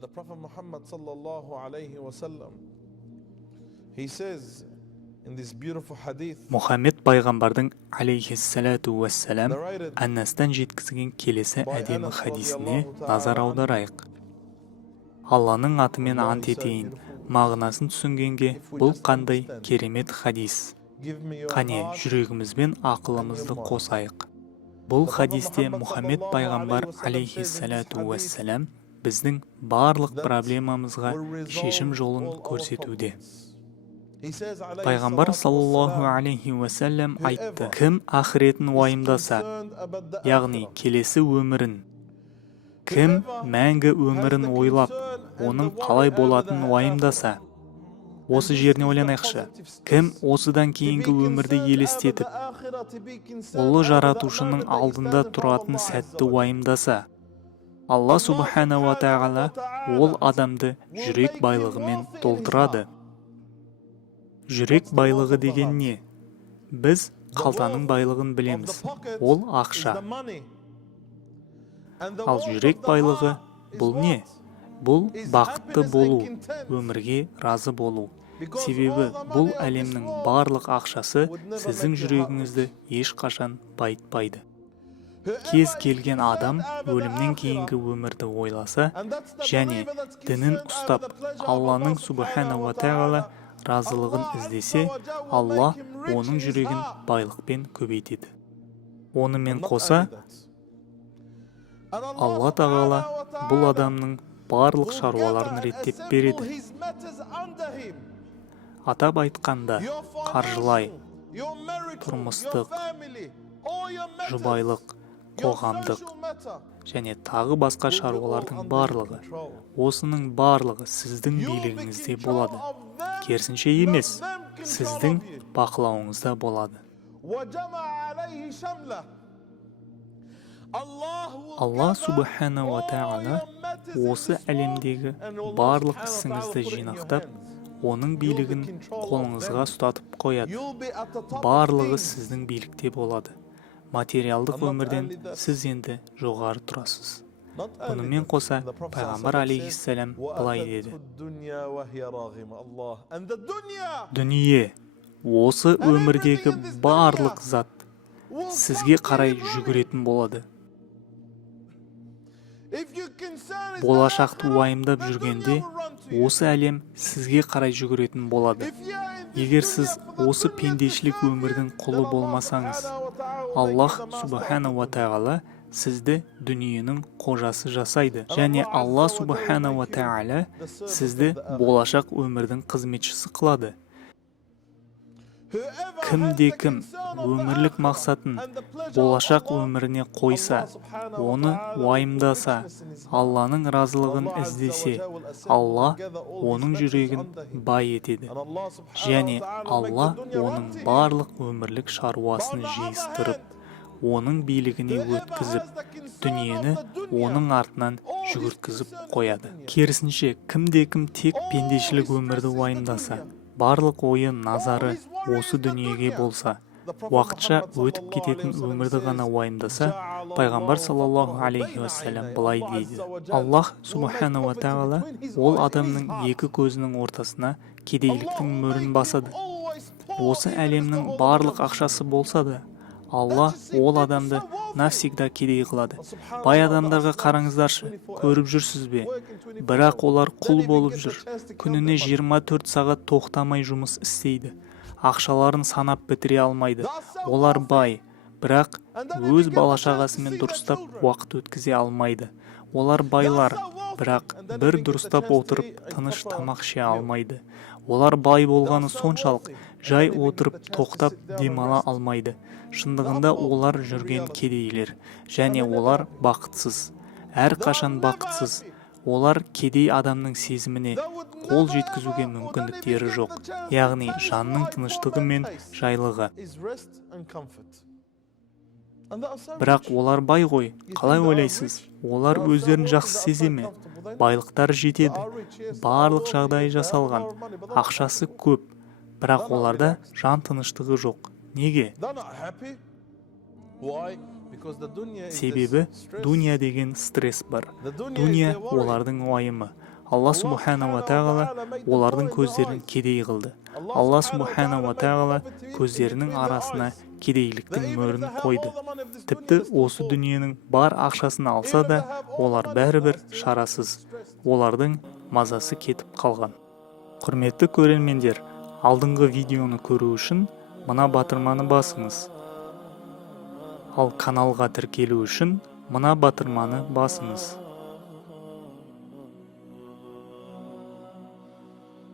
The Prophet Muhammad sallallahu alayhi wa sallam, he says in this beautiful hadith, Мұхаммед пайғамбардың алейхиссалату уассалам Аннастан жеткізген келесі әдемі хадисіне назар аударайық. Алланың атымен ант етейін, мағынасын түсінгенге бұл қандай керемет хадис. Қане, жүрегімізбен ақылымызды қосайық. Бұл хадисте Мұхаммед пайғамбар алейхиссалату уассалам біздің барлық проблемамызға шешім жолын көрсетуде. Пайғамбар саллаллаху алейхи уассалам айтты: кім ақыретін уайымдаса, яғни келесі өмірін, кім мәңгі өмірін ойлап, оның қалай болатынын уайымдаса, осы жеріне ойланайықшы, кім осыдан кейінгі өмірді елестетіп, ұлы жаратушының алдында тұратын сәтті уайымдаса, Алла субхана ва тағала ол адамды жүрек байлығымен толтырады. Жүрек байлығы деген не? Біз қалтаның байлығын білеміз, ол ақша. Ал жүрек байлығы бұл не? Бұл бақытты болу, өмірге разы болу. Себебі бұл әлемнің барлық ақшасы сіздің жүрегіңізді ешқашан байытпайды. Кез келген адам өлімнен кейінгі өмірді ойласа және дінін ұстап Алланың субхана ва тағала разылығын іздесе, Алла оның жүрегін байлықпен көбейтеді. Онымен қоса, Алла тағала бұл адамның барлық шаруаларын реттеп береді. Атап айтқанда, қаржылай, тұрмыстық, жұбайлық, қоғамдық және тағы басқа шаруалардың барлығы, осының барлығы сіздің билігіңізде болады. Керісінше емес, сіздің бақылауыңызда болады. Алла субхана ва тағала осы әлемдегі барлық ісіңізді жинақтап, оның билігін қолыңызға ұстатып қояды. Барлығы сіздің билікте болады. Материалдық өмірден сіз енді жоғары тұрасыз. Бұнымен қоса, пайғамбар алейхиссалам былай деді: дүние, осы өмірдегі барлық зат сізге қарай жүгіретін болады. Болашақты уайымдап жүргенде, осы әлем сізге қарай жүгіретін болады. Егер сіз осы пендешілік өмірдің құлы болмасаңыз, Аллах субхана ва тағала сізді дүниенің қожасы жасайды, және Алла субхана ва тағала сізді болашақ өмірдің қызметшісі қылады. Кім өмірлік мақсатын болашақ өміріне қойса, оны уайымдаса, Алланың разылығын іздесе, Алла оның жүрегін бай етеді, және Алла оның барлық өмірлік шаруасын жиыстырып, оның билігіне өткізіп, дүниені оның артынан жүгірткізіп қояды. Керісінше, кім тек пендешілік өмірді уайымдаса, барлық ойы, назары осы дүниеге болса, уақытша өтіп кететін өмірді ғана уайымдаса, пайғамбар саллаллаху алейхи уассалам былай дейді: Аллах субхана ва тағала ол адамның екі көзінің ортасына кедейліктің мөрін басады. Осы әлемнің барлық ақшасы болса да, Алла ол адамды навсегда кедей қылады. Бай адамдарға қараңыздаршы, көріп жүрсіз бе? Бірақ олар құл болып жүр. Күніне 24 сағат тоқтамай жұмыс істейді. Ақшаларын санап бітіре алмайды. Олар бай, бірақ өз бала-шағасымен дұрыстап уақыт өткізе алмайды. Олар байлар, бірақ бір дұрыстап отырып тыныш тамақ іше алмайды. Олар бай болғаны соншалық, жай отырып тоқтап демала алмайды. Шындығында олар жүрген кедейлер, және олар бақытсыз, әрқашан бақытсыз. Олар кедей адамның сезіміне қол жеткізуге мүмкіндіктері жоқ, яғни жанның тыныштығы мен жайлығы. Бірақ олар бай ғой, қалай ойлайсыз? Олар өздерін жақсы сезе ме? Байлықтар жетеді, барлық жағдайы жасалған, ақшасы көп, бірақ оларда жан тыныштығы жоқ. Неге? Себебі, дүния деген стресс бар. Дүния олардың уайымы. Алла субханала тағала олардың көздерін кедей қылды. Алла субханала тағала көздерінің арасына кедейліктің мөрін қойды. Тіпті осы дүниенің бар ақшасын алса да, олар бәрібір шарасыз. Олардың мазасы кетіп қалған. Құрметті көрермендер, алдыңғы видеоны көру үшін мына батырманы басыңыз. Ал каналға тіркелу үшін мына батырманы басыңыз.